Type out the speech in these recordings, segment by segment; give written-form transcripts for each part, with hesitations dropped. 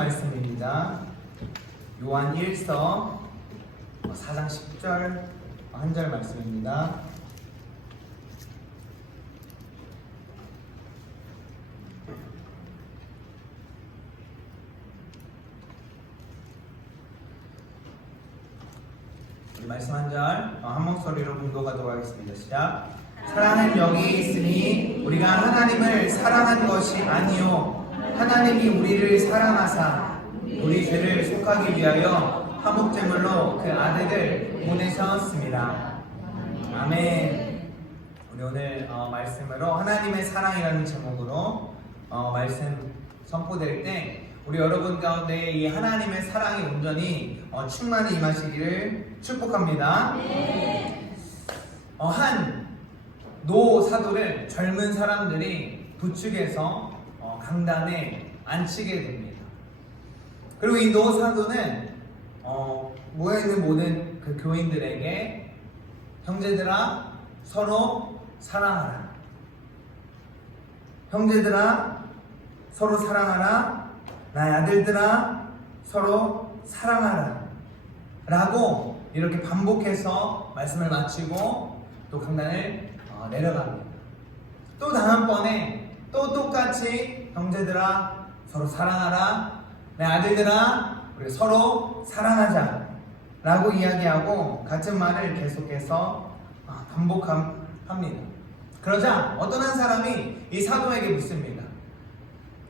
말씀입니다. 요한 1서 4장 10절 한 절 말씀입니다. 이 말씀 한 절 한 목소리로 공독하도록 하겠습니다. 시작. 사랑은 여기 있으니 우리가 하나님을 사랑한 것이 아니요 하나님이 우리를 사랑하사 우리 죄를 속하기 위하여 화목제물로 그 아들을 보내셨습니다. 아멘. 우리 오늘 말씀으로 하나님의 사랑이라는 제목으로 말씀 선포될 때 우리 여러분 가운데 이 하나님의 사랑이 온전히 충만히 임하시기를 축복합니다. 한 노 사도를 젊은 사람들이 부축해서 강단에 앉히게 됩니다. 그리고 이 노 사도는 모여있는 모든 그 교인들에게 형제들아 서로 사랑하라. 형제들아 서로 사랑하라. 나의 아들들아 서로 사랑하라. 라고 이렇게 반복해서 말씀을 마치고 또 강단을 내려갑니다. 또 다음번에 또 똑같이 형제들아 서로 사랑하라. 내 아들들아 우리 서로 사랑하자 라고 이야기하고 같은 말을 계속해서 반복합니다. 그러자 어떤 한 사람이 이 사도에게 묻습니다.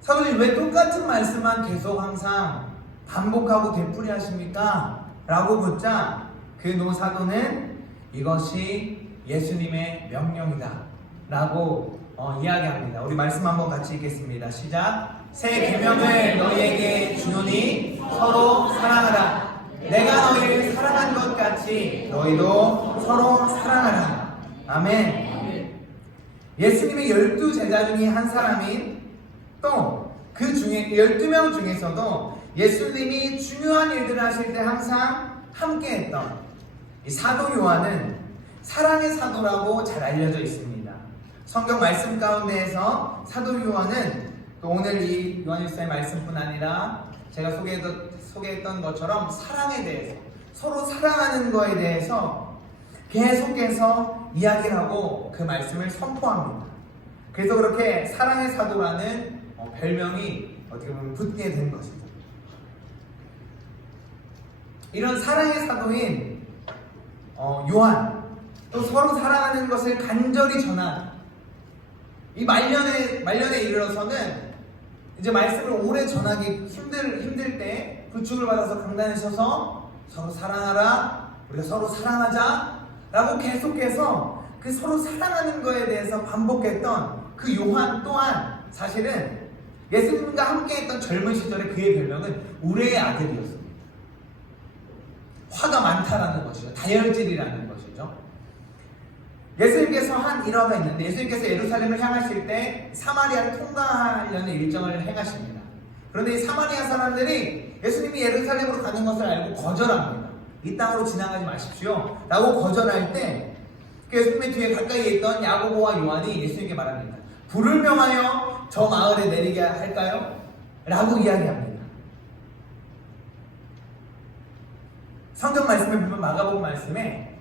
사도님 왜 똑같은 말씀만 계속 항상 반복하고 되풀이 하십니까? 라고 묻자 그 노사도는 이것이 예수님의 명령이다 라고 이야기합니다. 우리 말씀 한번 같이 읽겠습니다. 시작. 새 계명을 너희에게 주노니 서로 사랑하라. 내가 너희를 사랑한 것 같이 너희도 서로 사랑하라. 아멘. 예수님의 12제자 중에 한 사람인 또 그 중에 12명 중에서도 예수님이 중요한 일들을 하실 때 항상 함께했던 이 사도 요한은 사랑의 사도라고 잘 알려져 있습니다. 성경 말씀 가운데에서 사도 요한은 또 오늘 이 요한일서의 말씀뿐 아니라 제가 소개했던 것처럼 사랑에 대해서 서로 사랑하는 거에 대해서 계속해서 이야기를 하고 그 말씀을 선포합니다. 그래서 그렇게 사랑의 사도라는 별명이 어떻게 보면 붙게 된 것이죠. 이런 사랑의 사도인 요한, 또 서로 사랑하는 것을 간절히 전한 이 말년에 이르러서는 이제 말씀을 오래 전하기 힘들 때 부축을 받아서 강단에 서서 서로 사랑하라, 우리가 서로 사랑하자 라고 계속해서 그 서로 사랑하는 거에 대해서 반복했던 그 요한 또한 사실은 예수님과 함께했던 젊은 시절에 그의 별명은 우레의 아들이었습니다. 화가 많다라는 것이죠. 다혈질이라는 것이죠. 예수님께서 한 일화가 있는데 예수님께서 예루살렘을 향하실 때 사마리아를 통과하려는 일정을 행하십니다. 그런데 이 사마리아 사람들이 예수님이 예루살렘으로 가는 것을 알고 거절합니다. 이 땅으로 지나가지 마십시오 라고 거절할 때 예수님의 뒤에 가까이에 있던 야고보와 요한이 예수님께 말합니다. 불을 명하여 저 마을에 내리게 할까요? 라고 이야기합니다. 성경 말씀을 보면 마가복음 말씀에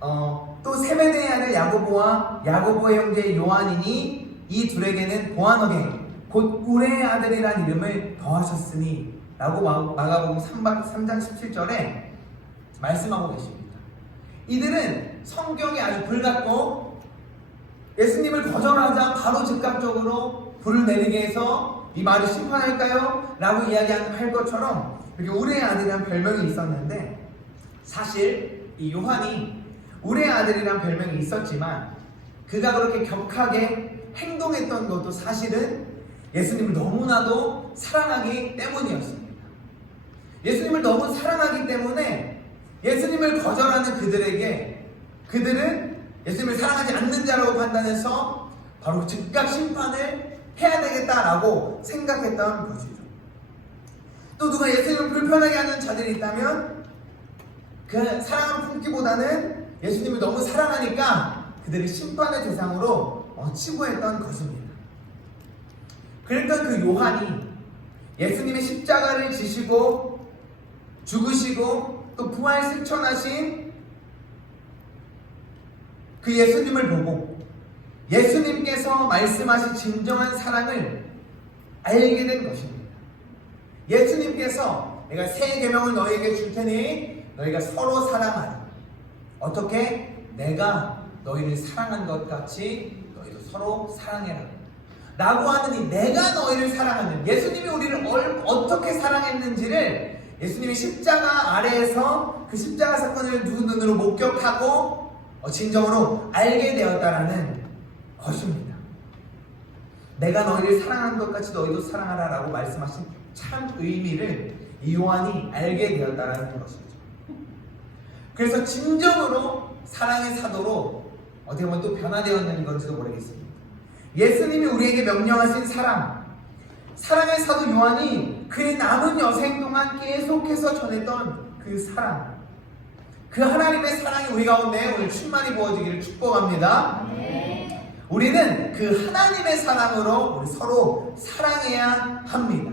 또 세베대의 아들 야고보와 야고보의 형제 요한이니 이 둘에게는 보아너게 곧 우레의 아들이란 이름을 더하셨으니 라고 마가복음 3장 17절에 말씀하고 계십니다. 이들은 성경에 아주 불같고 예수님을 거절하자 바로 즉각적으로 불을 내리게 해서 이 말을 심판할까요? 라고 이야기할 것처럼 이렇게 우레의 아들이란 별명이 있었는데 사실 이 요한이 우레의 아들이란 별명이 있었지만 그가 그렇게 격하게 행동했던 것도 사실은 예수님을 너무나도 사랑하기 때문이었습니다. 예수님을 너무 사랑하기 때문에 예수님을 거절하는 그들에게 그들은 예수님을 사랑하지 않는 자라고 판단해서 바로 즉각 심판을 해야 되겠다라고 생각했던 것이죠. 또 누가 예수님을 불편하게 하는 자들이 있다면 그 사랑을 품기보다는 예수님을 너무 사랑하니까 그들이 심판의 대상으로 치부했던 것입니다. 그러니까 그 요한이 예수님의 십자가를 지시고 죽으시고 또 부활 승천하신 그 예수님을 보고 예수님께서 말씀하신 진정한 사랑을 알게 된 것입니다. 예수님께서 내가 새 계명을 너희에게 줄 테니 너희가 서로 사랑하라. 어떻게? 내가 너희를 사랑한 것 같이 너희도 서로 사랑해라 라고 하는 이 내가 너희를 사랑하는, 예수님이 우리를 어떻게 사랑했는지를 예수님이 십자가 아래에서 그 십자가 사건을 두 눈으로 목격하고 진정으로 알게 되었다라는 것입니다. 내가 너희를 사랑한 것 같이 너희도 사랑하라 라고 말씀하신 참 의미를 이 요한이 알게 되었다라는 것이죠. 그래서 진정으로 사랑의 사도로 어떻게 보면 또 변화되었는 건지도 모르겠습니다. 예수님이 우리에게 명령하신 사랑, 사랑의 사도 요한이 그의 남은 여생 동안 계속해서 전했던 그 사랑, 그 하나님의 사랑이 우리 가운데 오늘 충만히 부어지기를 축복합니다. 우리는 그 하나님의 사랑으로 우리 서로 사랑해야 합니다.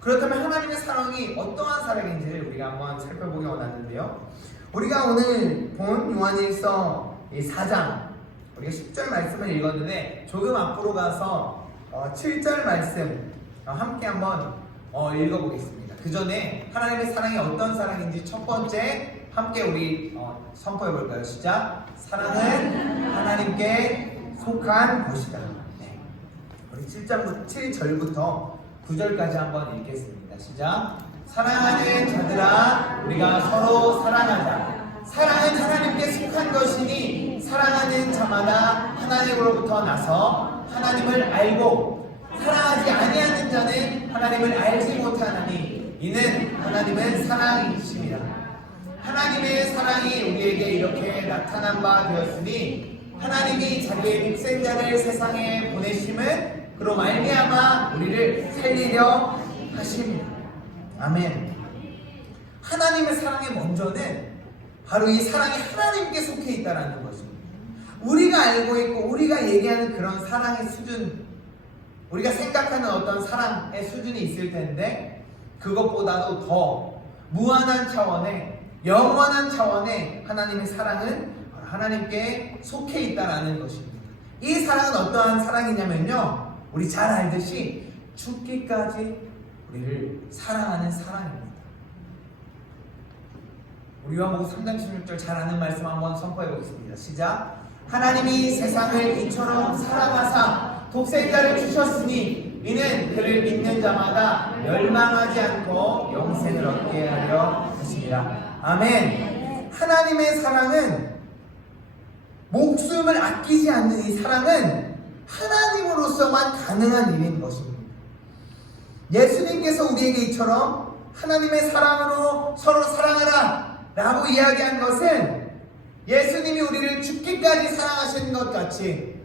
그렇다면 하나님의 사랑이 어떠한 사랑인지를 우리가 한번 살펴보기 원하는데요. 우리가 오늘 본 요한일서 4장 우리가 10절 말씀을 읽었는데 조금 앞으로 가서 7절 말씀 함께 한번 읽어보겠습니다. 그 전에 하나님의 사랑이 어떤 사랑인지 첫 번째 함께 우리 선포해볼까요? 시작! 사랑은 하나님께 속한 것이다. 네. 우리 7절부터 9절까지 한번 읽겠습니다. 시작! 사랑하는 자들아 우리가 서로 사랑하자. 사랑은 하나님께 속한 것이니 사랑하는 자마다 하나님으로부터 나서 하나님을 알고 사랑하지 아니하는 자는 하나님을 알지 못하나니 이는 하나님은 사랑이심이라. 하나님의 사랑이 우리에게 이렇게 나타난 바 되었으니 하나님이 자기의 독생자를 세상에 보내심은 그로 말미암아 우리를 살리려 하심이라. 아멘. 하나님의 사랑의 먼저는 바로 이 사랑이 하나님께 속해 있다는 것입니다. 우리가 알고 있고 우리가 얘기하는 그런 사랑의 수준, 우리가 생각하는 어떤 사랑의 수준이 있을 텐데 그것보다도 더 무한한 차원의 영원한 차원의 하나님의 사랑은 하나님께 속해 있다는 것입니다. 이 사랑은 어떠한 사랑이냐면요, 우리 잘 알듯이 죽기까지 우리를 사랑하는 사랑입니다. 우리 요한복음 3장 16절 잘 아는 말씀 한번 선포해 보겠습니다. 시작! 하나님이 세상을 이처럼 사랑하사 독생자를 주셨으니 이는 그를 믿는 자마다 멸망하지 않고 영생을 얻게 하려 하심이라. 아멘. 하나님의 사랑은, 목숨을 아끼지 않는 이 사랑은 하나님으로서만 가능한 일인 것입니다. 예수님께서 우리에게 이처럼 하나님의 사랑으로 서로 사랑하라 라고 이야기한 것은 예수님이 우리를 죽기까지 사랑하신 것 같이,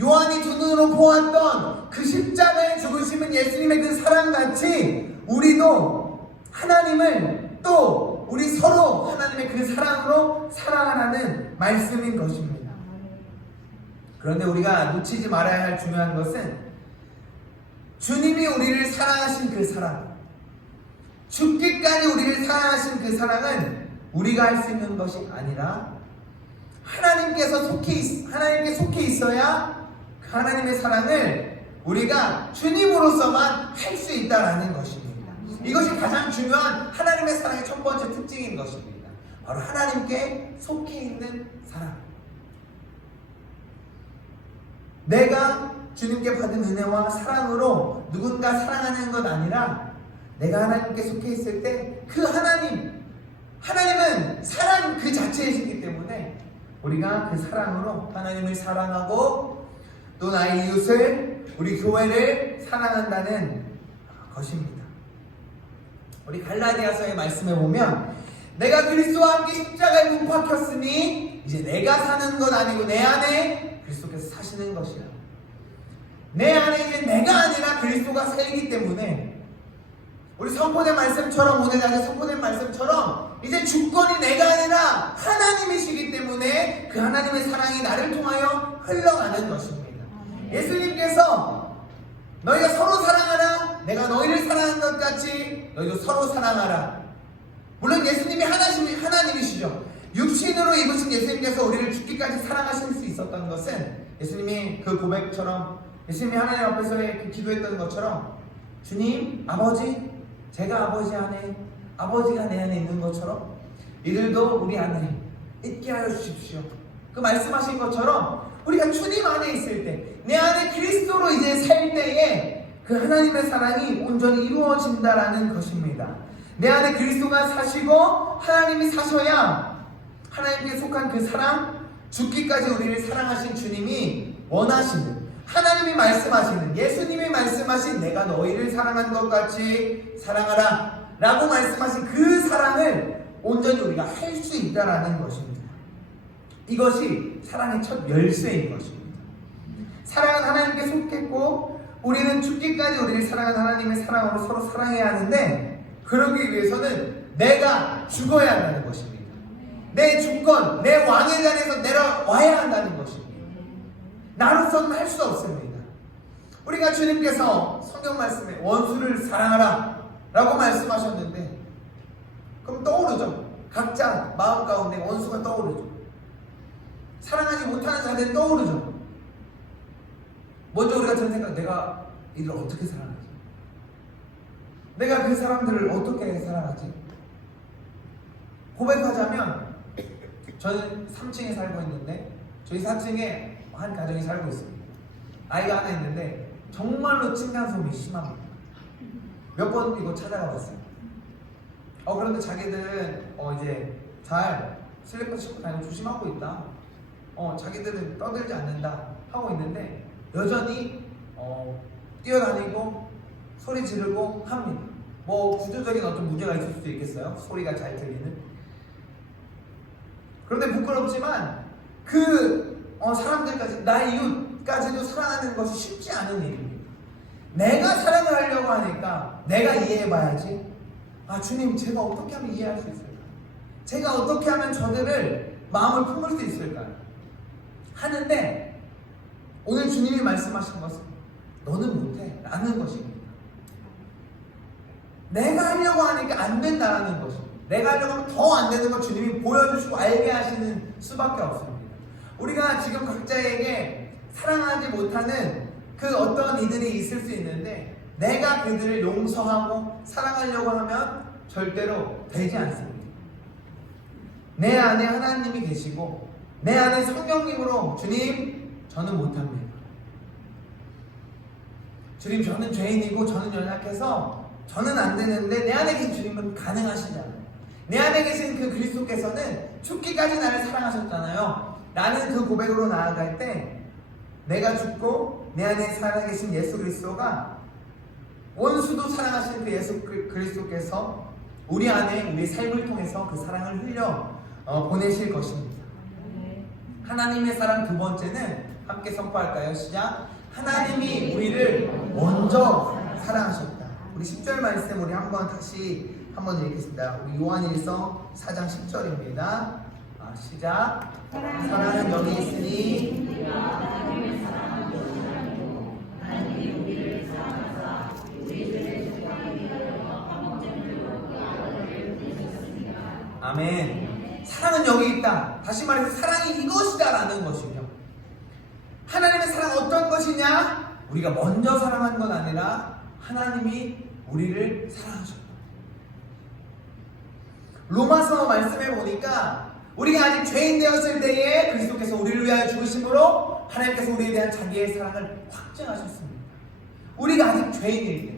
요한이 두 눈으로 보았던 그 십자가의 죽으심은 예수님의 그 사랑같이 우리도 하나님을 또 우리 서로 하나님의 그 사랑으로 사랑하라는 말씀인 것입니다. 그런데 우리가 놓치지 말아야 할 중요한 것은 주님이 우리를 사랑하신 그 사랑, 죽기까지 우리를 사랑하신 그 사랑은 우리가 할 수 있는 것이 아니라 하나님께 속해 있어야 하나님의 사랑을 우리가 주님으로서만 할 수 있다라는 것입니다. 이것이 가장 중요한 하나님의 사랑의 첫 번째 특징인 것입니다. 바로 하나님께 속해 있는 사랑. 내가 주님께 받은 은혜와 사랑으로 누군가 사랑하는 것 아니라 내가 하나님께 속해 있을 때 그 하나님은 사랑 그 자체이시기 때문에 우리가 그 사랑으로 하나님을 사랑하고 또 나의 이웃을, 우리 교회를 사랑한다는 것입니다. 우리 갈라디아서의 말씀에 보면 내가 그리스도와 함께 십자가에 못 박혔으니 이제 내가 사는 것 아니고 내 안에 그리스도께서 사시는 것이라. 내 안에 이제 내가 아니라 그리스도가 살기 때문에 우리 선포된 말씀처럼, 오늘 낮에 선포된 말씀처럼 이제 주권이 내가 아니라 하나님이시기 때문에 그 하나님의 사랑이 나를 통하여 흘러가는 것입니다. 예수님께서 너희가 서로 사랑하라 내가 너희를 사랑한 것 같이 너희도 서로 사랑하라. 물론 예수님이 하나님이시죠. 육신으로 입으신 예수님께서 우리를 죽기까지 사랑하실 수 있었던 것은 예수님이 그 고백처럼 예수님이 하나님 앞에서 기도했던 것처럼 주님, 아버지, 제가 아버지 안에 아버지가 내 안에 있는 것처럼 이들도 우리 안에 있게 하여 주십시오. 그 말씀하신 것처럼 우리가 주님 안에 있을 때, 내 안에 그리스도로 이제 살 때에 그 하나님의 사랑이 온전히 이루어진다라는 것입니다. 내 안에 그리스도가 사시고 하나님이 사셔야 하나님께 속한 그 사랑, 죽기까지 우리를 사랑하신 주님이 원하시는, 하나님이 말씀하시는, 예수님이 말씀하신 내가 너희를 사랑한 것 같이 사랑하라 라고 말씀하신 그 사랑을 온전히 우리가 할 수 있다라는 것입니다. 이것이 사랑의 첫 열쇠인 것입니다. 사랑은 하나님께 속했고 우리는 죽기까지 우리를 사랑한 하나님의 사랑으로 서로 사랑해야 하는데, 그러기 위해서는 내가 죽어야 한다는 것입니다. 내 주권, 내 왕의 자리에서 내려와야 한다는 것입니다. 나로서는 할 수 없습니다. 우리가 주님께서 성경 말씀에 원수를 사랑하라 라고 말씀하셨는데, 그럼 떠오르죠. 각자 마음 가운데 원수가 떠오르죠. 사랑하지 못하는 자들이 떠오르죠. 먼저 우리가 드는 생각, 내가 이들 어떻게 사랑하지? 내가 그 사람들을 어떻게 사랑하지? 고백하자면 저는 3층에 살고 있는데 저희 4층에 한 가정이 살고 있습니다. 아이가 하나 있는데 정말로 층간소음이 심합니다. 몇 번 이거 찾아가 봤어요. 그런데 자기들은 이제 잘 슬리퍼 신고 다니고 조심하고 있다. 자기들은 떠들지 않는다 하고 있는데 여전히 뛰어다니고 소리 지르고 합니다. 뭐 구조적인 어떤 문제가 있을 수도 있겠어요. 소리가 잘 들리는. 그런데 부끄럽지만 그 사람들까지, 나의 이웃까지도 사랑하는 것이 쉽지 않은 일입니다. 내가 사랑을 하려고 하니까 내가 이해해봐야지. 주님, 제가 어떻게 하면 이해할 수 있을까? 제가 어떻게 하면 저들을 마음을 품을 수 있을까요? 하는데 오늘 주님이 말씀하신 것은 너는 못해 라는 것입니다. 내가 하려고 하니까 안 된다라는 것입니다. 내가 하려고 하면 더 안 되는 걸 주님이 보여주시고 알게 하시는 수밖에 없습니다. 우리가 지금 각자에게 사랑하지 못하는 그 어떤 이들이 있을 수 있는데, 내가 그들을 용서하고 사랑하려고 하면 절대로 되지 않습니다. 내 안에 하나님이 계시고 내 안에 성령님으로 주님, 저는 못합니다. 주님, 저는 죄인이고 저는 연약해서 저는 안 되는데 내 안에 계신 주님은 가능하시잖아요. 내 안에 계신 그 그리스도께서는 죽기까지 나를 사랑하셨잖아요. 나는 그 고백으로 나아갈 때 내가 죽고 내 안에 살아계신 예수 그리스도가, 원수도 사랑하시는 그 예수 그리스도께서 우리 안에 우리의 삶을 통해서 그 사랑을 흘려 보내실 것입니다. 하나님의 사랑 두 번째는 함께 선포할까요? 시작. 하나님이 우리를 먼저 사랑하셨다. 우리 10절 말씀 우리 다시 한번 읽겠습니다. 우리 요한일서 4장 10절입니다. 시작. 사랑은 여기 있으니 아멘. 사랑은 여기 있다. 다시 말해서 사랑이 이것이다 라는 것이죠. 하나님의 사랑은 어떤 것이냐? 우리가 먼저 사랑한 건 아니라 하나님이 우리를 사랑하셨다. 로마서 말씀에 보니까 우리가 아직 죄인 되었을 때에 그리스도께서 우리를 위하여 죽으심으로 하나님께서 우리에 대한 자기의 사랑을 확증하셨습니다. 우리가 아직 죄인일 때,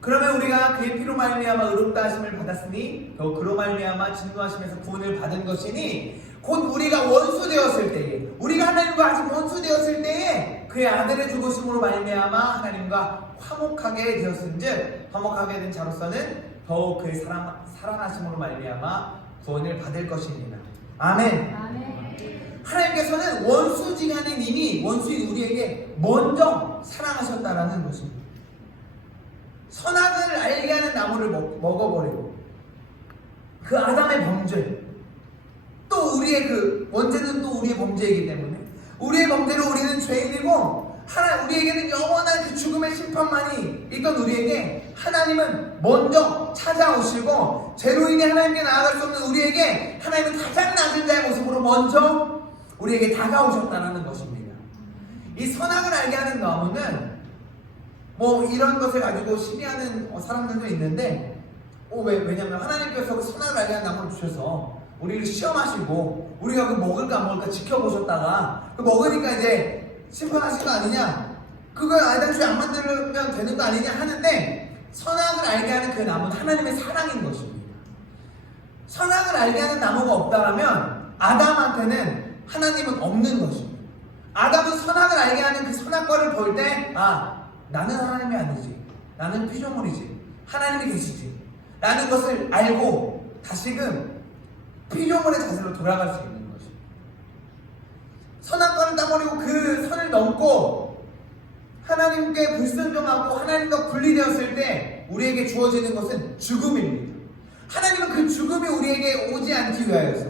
그러면 우리가 그의 피로 말미암아 의롭다 하심을 받았으니 더 그로 말미암아 진노하심에서 구원을 받은 것이니, 곧 우리가 원수 되었을 때에, 우리가 하나님과 아직 원수 되었을 때에 그의 아들의 죽으심으로 말미암아 하나님과 화목하게 되었은즉, 화목하게 된 자로서는 더욱 그의 사랑하심으로 말미암아 구원을 받을 것입니다. 아멘. 아멘. 하나님께서는 원수지간에 이미 원수인 우리에게 먼저 사랑하셨다라는 것입니다. 선악을 알게 하는 나무를 먹어버리고 그 아담의 범죄, 또 우리의 그 원죄는 또 우리의 범죄이기 때문에 우리의 범죄로 우리는 죄인이고 우리에게는 영원한 그 죽음의 심판만이 있던 우리에게 하나님은 먼저 찾아오시고 죄로 인해 하나님께 나아갈 수 없는 우리에게 하나님은 가장 낮은 자의 모습으로 먼저 우리에게 다가오셨다는 것입니다. 이 선악을 알게 하는 나무는 뭐 이런 것을 가지고 시비하는 사람들도 있는데 왜냐면 하나님께서 그 선악을 알게 하는 나무를 주셔서 우리를 시험하시고 우리가 그 먹을까 안 먹을까 지켜보셨다가 그 먹으니까 이제 심판하신 거 아니냐, 그걸 아이당초에 안 만들면 되는 거 아니냐 하는데, 선악을 알게 하는 그 나무는 하나님의 사랑인 것입니다. 선악을 알게 하는 나무가 없다면 아담한테는 하나님은 없는 것입니다. 아담은 선악을 알게 하는 그 선악과를 볼 때 나는 하나님이 아니지, 나는 피조물이지, 하나님이 계시지 라는 것을 알고 다시금 피조물의 자세로 돌아갈 수 있는 것입니다. 선악과를 따버리고 그 선을 넘고 하나님께 불순종하고 하나님과 분리되었을 때 우리에게 주어지는 것은 죽음입니다. 하나님은 그 죽음이 우리에게 오지 않기 위하여서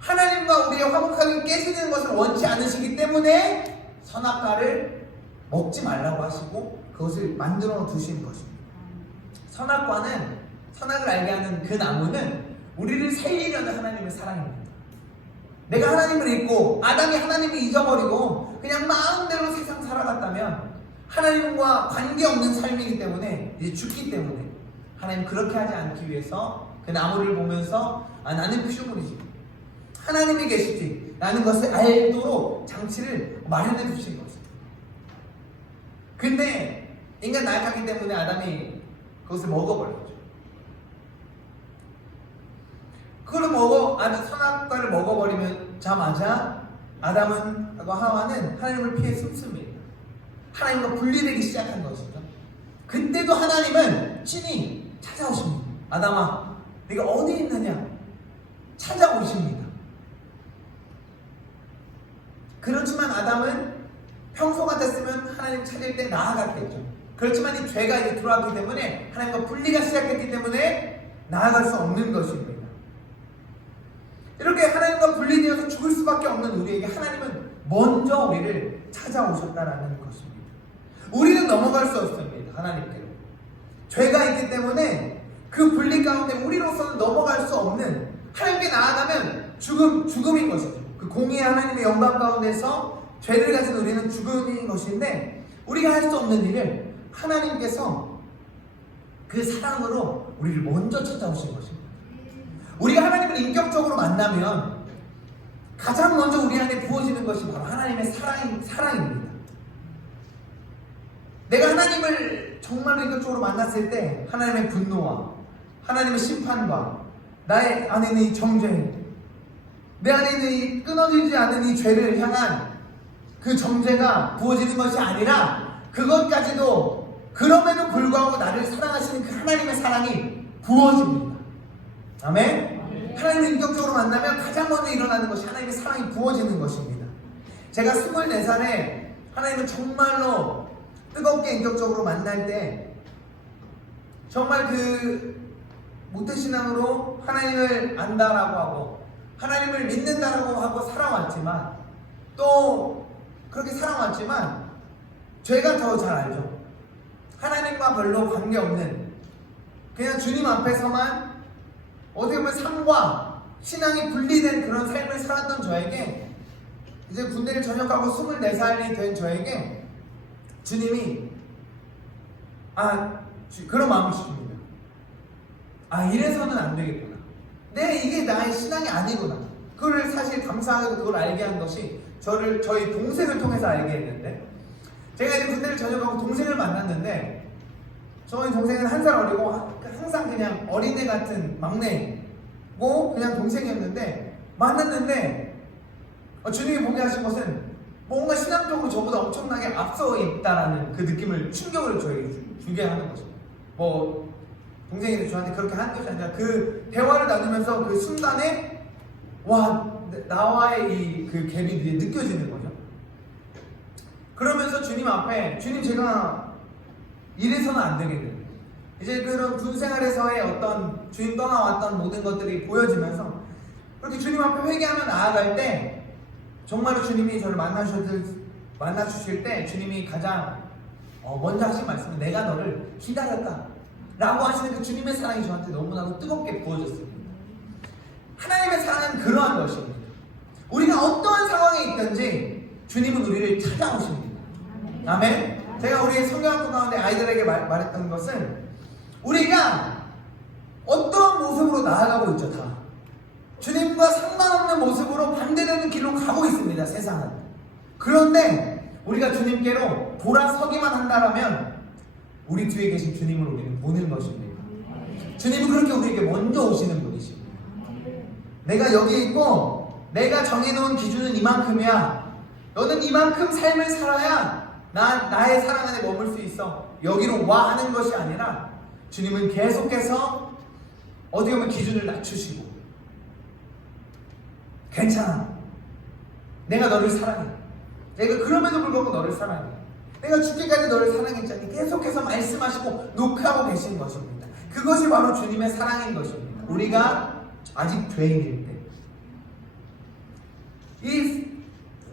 하나님과 우리의 화목하게 깨지는 것을 원치 않으시기 때문에 선악과를 먹지 말라고 하시고 그것을 만들어 두신 것입니다. 선악을 알게 하는 그 나무는 우리를 살리려는 하나님의 사랑입니다. 내가 하나님을 잊고 아담이 하나님을 잊어버리고 그냥 마음대로 세상 살아갔다면 하나님과 관계없는 삶이기 때문에 이제 죽기 때문에 하나님 그렇게 하지 않기 위해서 그 나무를 보면서 나는 피조물이지, 하나님이 계시지 라는 것을 알도록 장치를 마련해 두신 것입니다. 근데 인간 나약하기 때문에 아담이 그것을 먹어버렸죠. 그걸 선악과를 먹어버리자마자 아담은 하와는 하나님을 피해 숨습니다. 하나님과 분리되기 시작한 것이죠. 그때도 하나님은 친히 찾아오십니다. 아담아, 네가 어디 있느냐? 찾아오십니다. 그렇지만 아담은 평소 같았으면 하나님 찾을 때 나아갔겠죠. 그렇지만 이 죄가 이제 들어왔기 때문에 하나님과 분리가 시작했기 때문에 나아갈 수 없는 것입니다. 이렇게 하나님과 분리되어서 죽을 수밖에 없는 우리에게 하나님은 먼저 우리를 찾아오셨다라는 것입니다. 우리는 넘어갈 수 없습니다. 하나님께로. 죄가 있기 때문에 그 분리 가운데 우리로서는 넘어갈 수 없는, 하나님께 나아가면 죽음인 것이죠. 그 공의의 하나님의 영광 가운데서 죄를 가진 우리는 죽음인 것인데, 우리가 할 수 없는 일을 하나님께서 그 사랑으로 우리를 먼저 찾아오신 것입니다. 우리가 하나님을 인격적으로 만나면 가장 먼저 우리 안에 부어지는 것이 바로 하나님의 사랑입니다. 내가 하나님을 정말로 인격적으로 만났을 때 하나님의 분노와 하나님의 심판과 나의 안에 있는 이 정죄, 내 안에 있는 이 끊어지지 않는 이 죄를 향한 그 정죄가 부어지는 것이 아니라, 그것까지도 그럼에도 불구하고 나를 사랑하시는 그 하나님의 사랑이 부어집니다. 아멘? 하나님을 인격적으로 만나면 가장 먼저 일어나는 것이 하나님의 사랑이 부어지는 것입니다. 제가 24살에 하나님을 정말로 뜨겁게 인격적으로 만날 때 정말 그 모태신앙으로 하나님을 안다라고 하고 하나님을 믿는다라고 하고 살아왔지만, 또 그렇게 살아왔지만 죄가 더 잘 알죠. 하나님과 별로 관계없는, 그냥 주님 앞에서만 어떻게 보면 삶과 신앙이 분리된 그런 삶을 살았던 저에게, 이제 군대를 전역하고 24살이 된 저에게 주님이 그런 마음을 주십니다. 이래서는 안 되겠구나. 이게 나의 신앙이 아니구나. 그걸 사실 감사하게도 그걸 알게 한 것이 저희 동생을 통해서 알게 했는데, 제가 이제 군대를 전역하고 동생을 만났는데, 저희 동생은 1살 어리고 항상 그냥 어린애 같은 막내고 그냥 동생이었는데, 만났는데 주님이 보게 하신 것은 뭔가 신앙적으로 저보다 엄청나게 앞서 있다라는 그 느낌을, 충격을 저에게 주게 하는 것입니다. 뭐 동생이 저한테 그렇게 한 것이 아니라 그 대화를 나누면서 그 순간에 나와의 이 그 갭이 느껴지는 거죠. 그러면서 주님 앞에, 주님 제가 이래서는 안 되겠네요. 이제 그런 군 생활에서의 어떤 주님 떠나왔던 모든 것들이 보여지면서 그렇게 주님 앞에 회개하며 나아갈 때 정말로 주님이 저를 만나셨을 만나 주실 때 주님이 가장 먼저 하신 말씀은 내가 너를 기다렸다 라고 하시는 그 주님의 사랑이 저한테 너무나도 뜨겁게 부어졌습니다. 하나님의 사랑은 그러한 것입니다. 우리가 어떠한 상황에 있든지 주님은 우리를 찾아오십니다. 아멘. 제가 우리 성경학교 가운데 아이들에게 말했던 것은 우리가 어떠한 모습으로 나아가고 있죠. 다 주님과 상관없는 모습으로 반대되는 길로 가고 있습니다. 세상은. 그런데 우리가 주님께로 돌아서기만 한다면 우리 뒤에 계신 주님을 우리는 보는 것입니다. 주님은 그렇게 우리에게 먼저 오시는 분이십니다. 내가 여기 있고 내가 정해놓은 기준은 이만큼이야. 너는 이만큼 삶을 살아야 나의 사랑 안에 머물 수 있어. 여기로 와 하는 것이 아니라 주님은 계속해서 어떻게 보면 기준을 낮추시고 괜찮아. 내가 너를 사랑해. 내가 그럼에도 불구하고 너를 사랑해. 내가 죽기까지 너를 사랑했잖니. 계속해서 말씀하시고 녹하고 계신 것입니다. 그것이 바로 주님의 사랑인 것입니다. 우리가 아직 죄인일 때.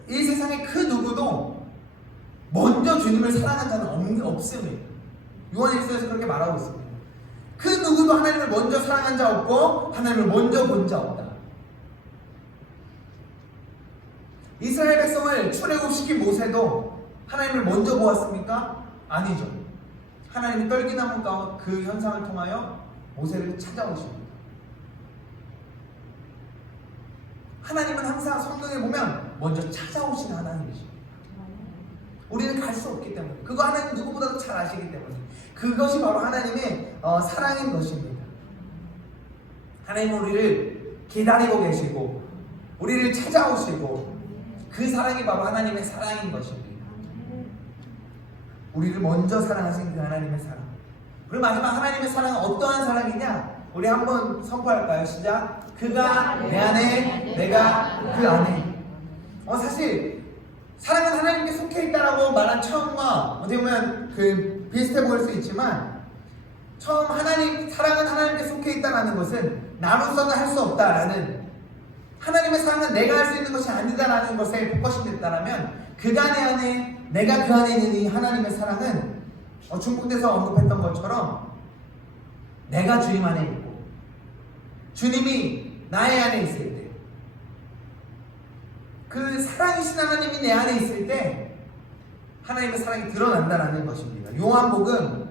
이 세상에 그 누구도 먼저 주님을 사랑한 자는 없습니다. 요한일서에서 그렇게 말하고 있습니다. 그 누구도 하나님을 먼저 사랑한 자 없고 하나님을 먼저 본 자 없다. 이스라엘 백성을 출애굽시킨 모세도 하나님을 먼저 보았습니까? 아니죠. 하나님이 떨기나무 그 현상을 통하여 모세를 찾아오십니다. 하나님은 항상 성경에 보면 먼저 찾아오시는 하나님이십니다. 우리는 갈 수 없기 때문에, 그거 하나님 누구보다도 잘 아시기 때문에 그것이 바로 하나님의 사랑인 것입니다. 하나님은 우리를 기다리고 계시고 우리를 찾아오시고 그 사랑이 바로 하나님의 사랑인 것입니다. 우리를 먼저 사랑하신 그 하나님의 사랑. 그리고 마지막 하나님의 사랑은 어떠한 사랑이냐? 우리 한번 선포할까요? 시작. 그가 내 안에, 내가 그 안에. 사실 사랑은 하나님께 속해 있다라고 말한 처음과 어떻게 보면 비슷해 보일 수 있지만, 처음 사랑은 하나님께 속해 있다라는 것은 나로서는 할 수 없다라는, 하나님의 사랑은 내가 할 수 있는 것이 아니다라는 것에 포커싱 됐다라면, 그가 내 안에 내가 그 안에 있는 이 하나님의 사랑은 중국에서 언급했던 것처럼 내가 주님 안에 있고 주님이 나의 안에 있을 때, 그 사랑이신 하나님이 내 안에 있을 때 하나님의 사랑이 드러난다라는 것입니다. 요한복음,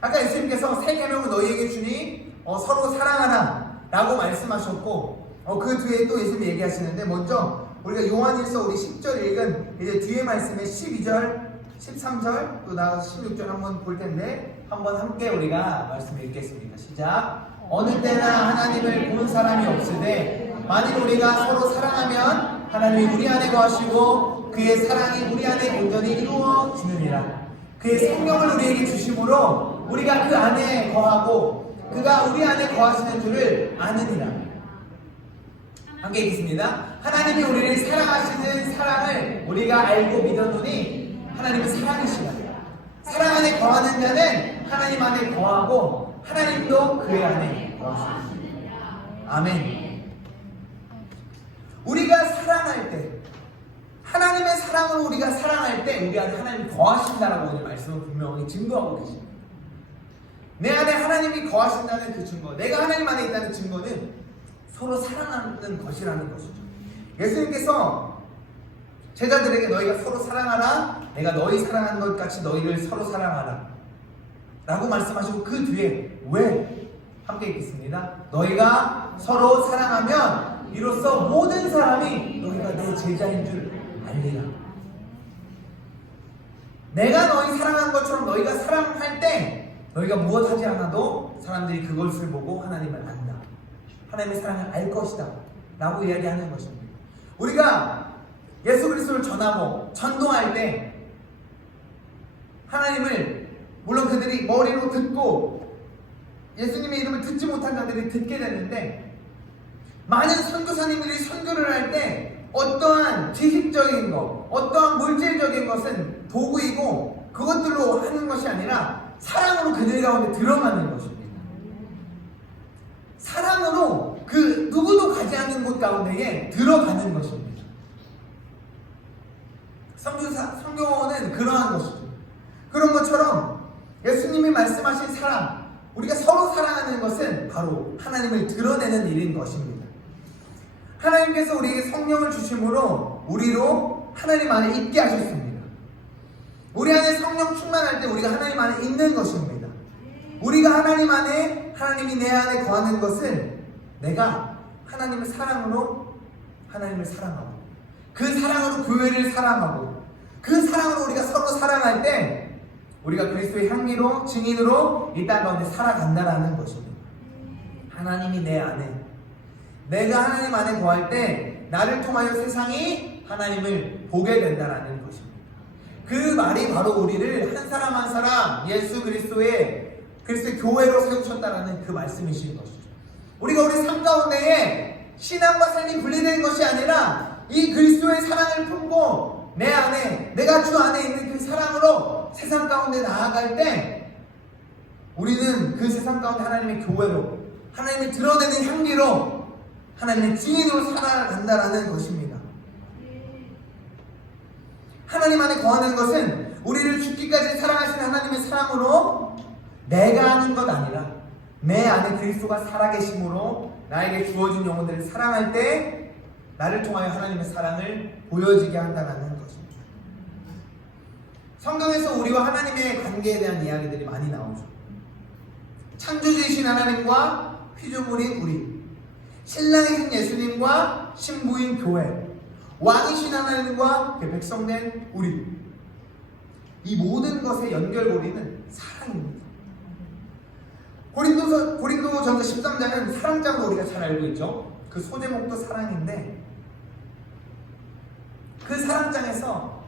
아까 예수님께서 새 계명을 너희에게 주니 서로 사랑하라 라고 말씀하셨고, 그 뒤에 또 예수님이 얘기하시는데, 먼저 우리가 요한일서 우리 10절 읽은 이제 뒤에 말씀에 12절, 13절 또 나가서 16절 한번 볼 텐데, 한번 함께 우리가 말씀을 읽겠습니다. 시작. 어느 때나 하나님을 본 사람이 없으되 만일 우리가 서로 사랑하면 하나님이 우리 안에 거하시고 그의 사랑이 우리 안에 온전히 이루어지느니라. 그의 성령을 우리에게 주심으로 우리가 그 안에 거하고 그가 우리 안에 거하시는 줄을 아느니라. 함께 읽겠습니다. 하나님이 우리를 사랑하시는 사랑을 우리가 알고 믿었노니 하나님은 사랑이시라. 사랑 안에 거하는 자는 하나님 안에 거하고 하나님도 그의 안에 거하시느니라. 아멘. 우리가 사랑할 때, 하나님의 사랑으로 우리가 사랑할 때 우리 안에 하나님이 거하신다라고 오늘 말씀을 분명히 증거하고 계십니다. 내 안에 하나님이 거하신다는 그 증거, 내가 하나님 안에 있다는 증거는 서로 사랑하는 것이라는 것이죠. 예수님께서 제자들에게 너희가 서로 사랑하라, 내가 너희 사랑하는 것 같이 너희를 서로 사랑하라 라고 말씀하시고, 그 뒤에 왜? 함께 읽겠습니다. 너희가 서로 사랑하면 이로써 모든 사람이 너희가 내 제자인 줄 알리라. 내가 너희 사랑한 것처럼 너희가 사랑할 때 너희가 무엇하지 않아도 사람들이 그것을 보고 하나님을 안다, 하나님의 사랑을 알 것이다 라고 이야기하는 것입니다. 우리가 예수 그리스도를 전하고 전도할 때 하나님을, 물론 그들이 머리로 듣고 예수님의 이름을 듣지 못한 자들이 듣게 되는데, 많은 선교사님들이 선교를 할 때 어떠한 지식적인 것, 어떠한 물질적인 것은 도구이고 그것들로 하는 것이 아니라 사랑으로 그들 가운데 들어가는 것입니다. 사랑으로 그 누구도 가지 않는 곳 가운데에 들어가는 것입니다. 선교사 사랑하는 것은 바로 하나님을 드러내는 일인 것입니다. 하나님께서 우리에게 성령을 주심으로 우리로 하나님 안에 있게 하셨습니다. 우리 안에 성령 충만할 때 우리가 하나님 안에 있는 것입니다. 우리가 하나님 안에, 하나님이 내 안에 거하는 것은 내가 하나님의 사랑으로 하나님을 사랑하고, 그 사랑으로 교회를 사랑하고, 그 사랑으로 우리가 서로 사랑할 때 우리가 그리스도의 향기로, 증인으로 이 땅 가운데 살아간다라는 것입니다. 하나님이 내 안에, 내가 하나님 안에 거할 때 나를 통하여 세상이 하나님을 보게 된다라는 것입니다. 그 말이 바로 우리를 한 사람 한 사람 예수 그리스도의 교회로 세우셨다라는 그 말씀이신 것이죠. 우리가 우리 삶 가운데에 신앙과 삶이 분리된 것이 아니라 이 그리스도의 사랑을 품고 내 안에, 내가 주 안에 있는 그 사랑으로 세상 가운데 나아갈 때 우리는 그 세상 가운데 하나님의 교회로, 하나님을 드러내는 향기로, 하나님의 증인으로 살아간다라는 것입니다. 하나님 안에 거하는 것은 우리를 죽기까지 사랑하시는 하나님의 사랑으로 내가 하는 것 아니라 내 안에 그리스도가 살아계심으로 나에게 주어진 영혼들을 사랑할 때 나를 통하여 하나님의 사랑을 보여지게 한다는 것입니다. 성경에서 우리와 하나님의 관계에 대한 이야기들이 많이 나오죠. 창조주이신 하나님과 피조물인 우리, 신랑이신 예수님과 신부인 교회, 왕이신 하나님과 백성된 우리, 이 모든 것의 연결고리는 사랑입니다. 고린도전서 13장은 사랑장으로 우리가 잘 알고 있죠. 그 소제목도 사랑인데 그 사랑장에서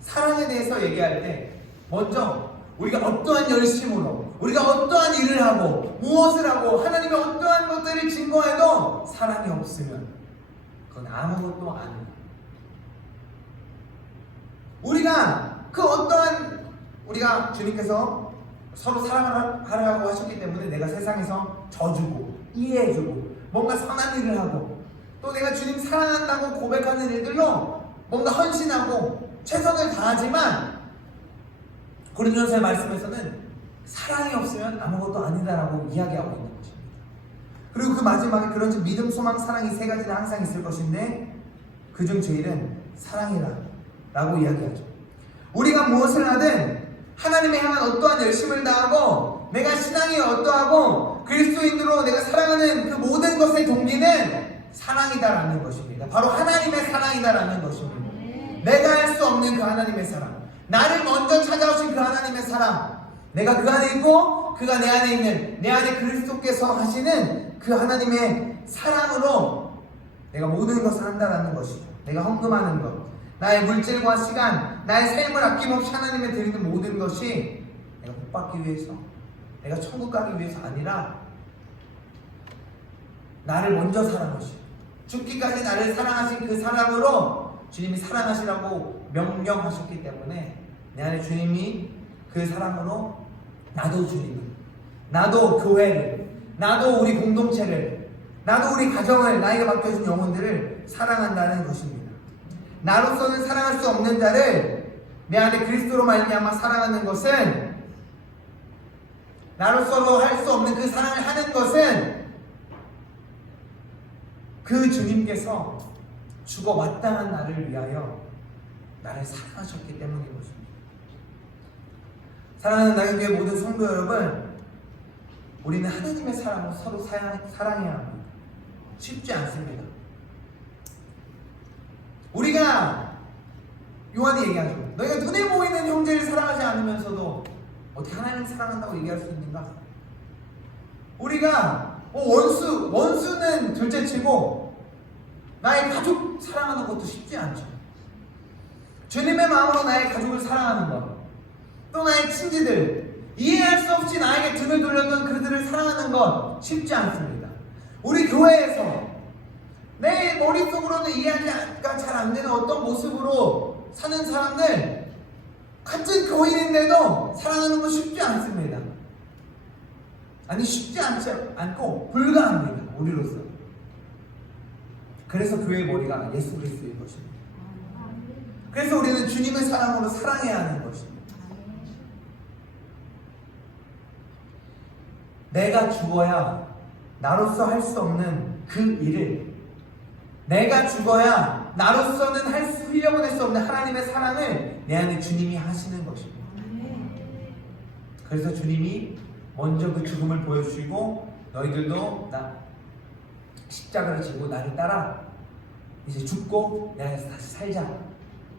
사랑에 대해서 얘기할 때 먼저 우리가 어떠한 열심으로, 우리가 어떠한 일을 하고 무엇을 하고 하나님의 어떠한 것들을 증거해도 사랑이 없으면 그건 아무것도 아닙니다. 우리가 그 어떠한, 우리가 주님께서 서로 사랑을 하라고 하셨기 때문에 내가 세상에서 져주고 이해해주고 뭔가 선한 일을 하고 또 내가 주님 사랑한다고 고백하는 일들로 뭔가 헌신하고 최선을 다하지만 고린도전서의 말씀에서는 사랑이 없으면 아무것도 아니다라고 이야기하고 있는 것입니다. 그리고 그 마지막에 그런즉 믿음, 소망, 사랑 이 세 가지는 항상 있을 것인데 그중 제일은 사랑이라 라고 이야기하죠. 우리가 무엇을 하든 하나님에 향한 어떠한 열심을 다하고 내가 신앙이 어떠하고 그리스도인으로 내가 사랑하는 그 모든 것의 동기는 사랑이다라는 것입니다. 바로 하나님의 사랑이다라는 것입니다. 내가 할 수 없는 그 하나님의 사랑, 나를 먼저 찾아오신 그 하나님의 사랑, 내가 그 안에 있고 그가 내 안에 있는, 내 안에 그리스도께서 하시는 그 하나님의 사랑으로 내가 모든 것을 한다라는 것이죠. 내가 헌금하는 것, 나의 물질과 시간, 나의 삶을 아낌없이 하나님에 드리는 모든 것이 내가 복 받기 위해서, 내가 천국 가기 위해서 아니라 나를 먼저 사랑하시고 죽기까지 나를 사랑하신 그 사랑으로 주님이 사랑하시라고 명령하셨기 때문에 내 안에 주님이 그 사랑으로 나도 주님을, 나도 교회를, 나도 우리 공동체를, 나도 우리 가정을, 나에게 맡겨준 영혼들을 사랑한다는 것입니다. 나로서는 사랑할 수 없는 자를 내 안에 그리스도로 말미암아 사랑하는 것은, 나로서도 할 수 없는 그 사랑을 하는 것은 그 주님께서 죽어 마땅한 나를 위하여 나를 사랑하셨기 때문인 것입니다. 사랑하는 나의 교회 모든 성도 여러분, 우리는 하나님의 사랑으로 서로 사랑해야 합니다. 쉽지 않습니다. 우리가 요한이 얘기하죠. 너희가 눈에 보이는 형제를 사랑하지 않으면서도 어떻게 하나님을 사랑한다고 얘기할 수 있는가? 우리가 원수는 둘째치고 나의 가족 사랑하는 것도 쉽지 않죠. 주님의 마음으로 나의 가족을 사랑하는 것, 또 나의 친지들, 이해할 수 없이 나에게 등을 돌렸던 그들을 사랑하는 것 쉽지 않습니다. 우리 교회에서 내 머릿속으로는 이해가 잘 안 되는 어떤 모습으로 사는 사람들, 같은 교인인데도 사랑하는 건 쉽지 않습니다. 아니, 쉽지 않고 불가합니다, 우리로서. 그래서 교회의 머리가 예수 그리스도인 것입니다. 그래서 우리는 주님의 사랑으로 사랑해야 하는 것입니다. 내가 죽어야 나로서 할 수 없는 그 일을, 내가 죽어야 나로서는 흘려보낼 수 없는 하나님의 사랑을 내 안에 주님이 하시는 것입니다. 그래서 주님이 먼저 그 죽음을 보여주시고 너희들도 나 십자가를 지고 나를 따라 이제 죽고 내 안에서 다시 살자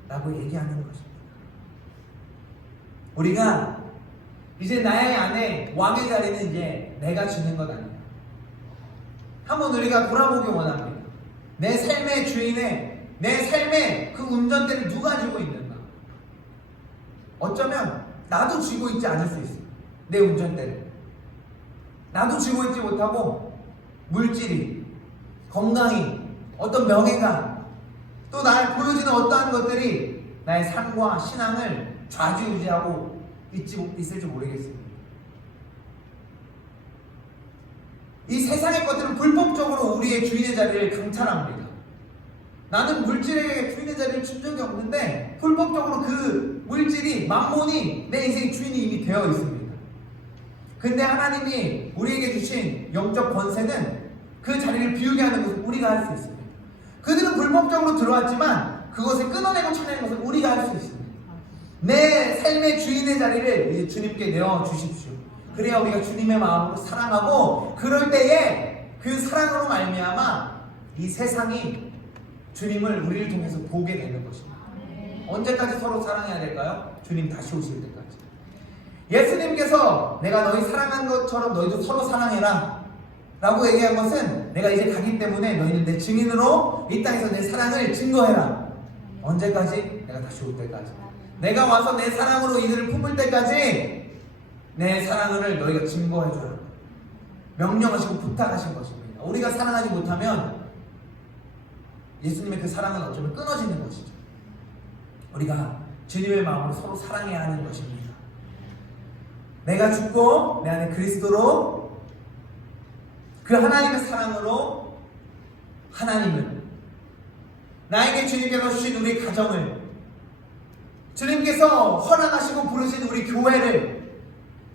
라고 얘기하는 것입니다. 우리가 이제 나의 안에 왕의 자리는 이제 내가 주는 것 아니에요. 한번 우리가 돌아보기 원합니다. 내 삶의 주인의, 내 삶의 그 운전대를 누가 쥐고 있는가? 어쩌면 나도 쥐고 있지 않을 수 있어요. 내 운전대를 나도 쥐고 있지 못하고 물질이, 건강이, 어떤 명예가, 또 나를 보여주는 어떠한 것들이 나의 삶과 신앙을 좌지우지하고 있을지 모르겠습니다. 이 세상의 것들은 불법적으로 우리의 주인의 자리를 강탈합니다. 나는 물질에게 주인의 자리를 준 적이 없는데 불법적으로 그 물질이, 만몬이 내 인생의 주인이 이미 되어 있습니다. 근데 하나님이 우리에게 주신 영적 권세는 그 자리를 비우게 하는 것은 우리가 할 수 있습니다. 그들은 불법적으로 들어왔지만 그것을 끊어내고 쳐내는 것은 우리가 할 수 있습니다. 내 삶의 주인의 자리를 이제 주님께 내어주십시오. 그래야 우리가 주님의 마음으로 사랑하고, 그럴 때에 그 사랑으로 말미암아 이 세상이 주님을 우리를 통해서 보게 되는 것입니다. 언제까지 서로 사랑해야 될까요? 주님 다시 오실 때까지. 예수님께서 내가 너희 사랑한 것처럼 너희도 서로 사랑해라 라고 얘기한 것은 내가 이제 가기 때문에 너희는 내 증인으로 이 땅에서 내 사랑을 증거해라. 언제까지? 내가 다시 올 때까지. 내가 와서 내 사랑으로 이들을 품을 때까지 내 사랑을 너희가 증거해줘라. 명령하시고 부탁하신 것입니다. 우리가 사랑하지 못하면 예수님의 그 사랑은 어쩌면 끊어지는 것이죠. 우리가 주님의 마음으로 서로 사랑해야 하는 것입니다. 내가 죽고 내 안에 그리스도로, 그 하나님의 사랑으로 하나님을, 나에게 주님께서 주신 우리 가정을, 주님께서 허락하시고 부르신 우리 교회를,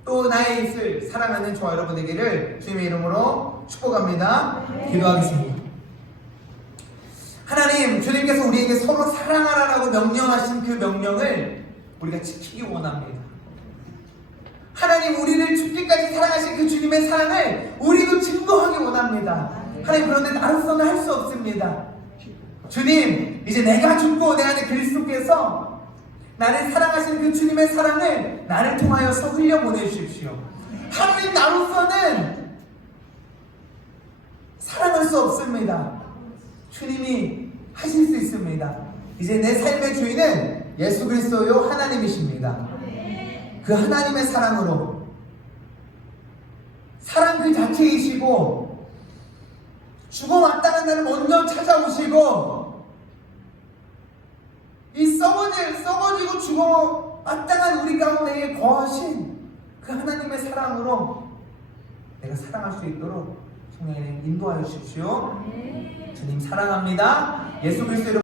또 나의 입을 사랑하는 저와 여러분 되기를 주님의 이름으로 축복합니다. 기도하겠습니다. 하나님, 주님께서 우리에게 서로 사랑하라고 명령하신 그 명령을 우리가 지키기 원합니다. 하나님, 우리를 죽기까지 사랑하신 그 주님의 사랑을 우리도 증거하기 원합니다. 하나님, 그런데 나로서는 할 수 없습니다. 주님, 이제 내가 죽고 내 안에 그리스도께서 나를 사랑하시는 그 주님의 사랑을 나를 통하여서 흘려보내주십시오. 하나님, 나로서는 사랑할 수 없습니다. 주님이 하실 수 있습니다. 이제 내 삶의 주인은 예수 그리스도요 하나님이십니다. 그 하나님의 사랑으로, 사랑 그 자체이시고 죽어 마땅한 나를 먼저 찾아오시고, 이 썩어지고 죽어 마땅한 우리 가운데에 거하신 그 하나님의 사랑으로 내가 사랑할 수 있도록 성령님 인도하여 주십시오. 주님 사랑합니다. 예수 그리스도